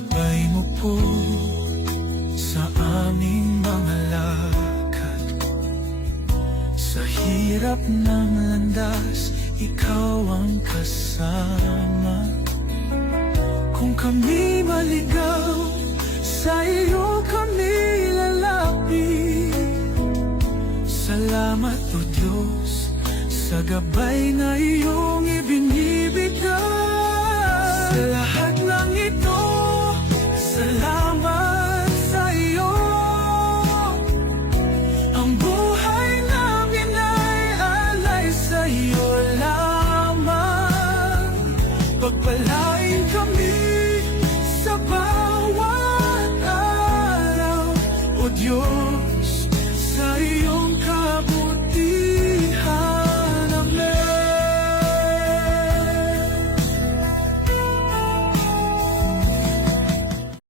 gabay mo po sa aming mga lakad. Sa hirap ng landas, ikaw ang kasama. Kung kami maligaw, sa iyo kami lalapit. Salamat o Diyos sa gabay na iyong ibinibigay. Sa lahat ng ito, salamat sa iyo. Ang buhay namin ay alay sa iyo lamang. Pagpalain kami sa bawat araw, O Diyos.